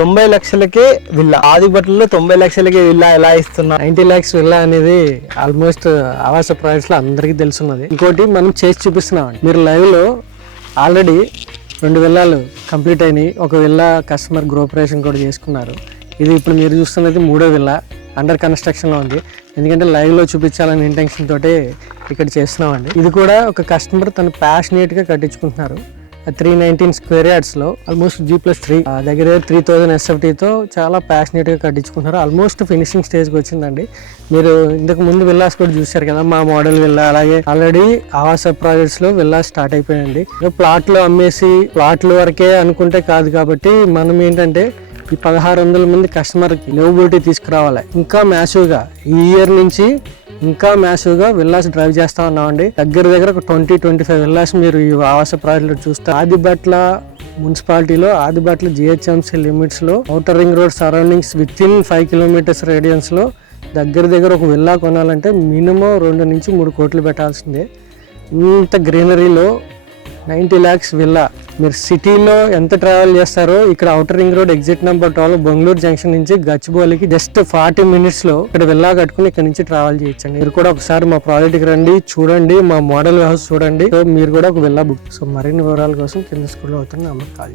90 లక్షలకే villa. ఆదిబట్లలో 90 లక్షలకే villa ఎలా ఇస్తున్నా? 90 lakhs villa అనేది ఆల్మోస్ట్ ఆవాస ప్రాజెక్ట్స్ లో అందరికీ తెలుసున్నది. ఇంకోటి మనం చేసి చూపిస్తున్నాం. మీరు లైవ్ లో ఆల్రెడీ 2 విల్లాలు కంప్లీట్ అయినాయి. ఒక విల్లా కస్టమర్ గృహప్రవేశం కూడా చేసుకున్నారు. ఇది ఇప్పుడు మీరు చూస్తున్నది 3వ విల్లా అండర్ కన్స్ట్రక్షన్ లో ఉంది. ఎందుకంటే లైవ్ లో చూపించాలనే ఇంటెన్షన్ తోటే ఇక్కడ చేస్తున్నామండి. ఇది కూడా ఒక కస్టమర్ తను ప్యాషనేట్ గా కట్టించుకుంటున్నారు. 319 స్క్వేర్ యార్డ్స్ లో ఆల్మోస్ట్ G+3 దగ్గర 3000 SFT తో చాలా ప్యాషనేట్ గా కట్టించుకుంటున్నారు. ఆల్మోస్ట్ ఫినిషింగ్ స్టేజ్ కి వచ్చిందండి. మీరు ఇంతకు ముందు విల్లాస్ కూడా చూశారు కదా, మా మోడల్ విల్లా. అలాగే ఆల్రెడీ ఆవాస ప్రాజెక్ట్స్ లో విల్లాస్ స్టార్ట్ అయిపోయింది. ప్లాట్లు అమ్మేసి ప్లాట్ల వరకే అనుకుంటే కాదు, కాబట్టి మనం ఏంటంటే ఈ 1600 మంది కస్టమర్కి లివబిలిటీ తీసుకురావాలి. ఇంకా మ్యాసివ్గా ఈ ఇయర్ నుంచి ఇంకా మ్యాసివ్గా విల్లాస్ డ్రైవ్ చేస్తా ఉన్నామండి. దగ్గర ఒక 20-25 విల్లాస్ మీరు ఈ ఆవాస ప్రాజెక్టులో చూస్తారు. ఆదిబట్ల మున్సిపాలిటీలో ఆదిబట్ల GHMC లిమిట్స్ లో outer ring road surroundings within 5 kilometers radians లో దగ్గర ఒక విల్లా కొనాలంటే మినిమం 2 నుంచి 3 కోట్లు పెట్టాల్సిందే. ఇంత గ్రీనరీలో 90 lakhs విల్లా. మీరు సిటీలో ఎంత ట్రావెల్ చేస్తారో ఇక్కడ outer ring road exit number 12 Bengaluru junction నుంచి గచ్చిబౌలికి జస్ట్ 40 minutes లో ఇక్కడ విల్లా కట్టుకుని ఇక్కడ నుంచి ట్రావెల్ చేయొచ్చండి. మీరు కూడా ఒకసారి మా ప్రాజెక్ట్కి రండి, చూడండి, మా మోడల్ హౌస్ చూడండి. సో మీరు కూడా ఒక విల్లా బుక్. సో మరిన్ని వివరాల కోసం కింద స్కూల్లో అవుతున్న నెంబర్ కాల్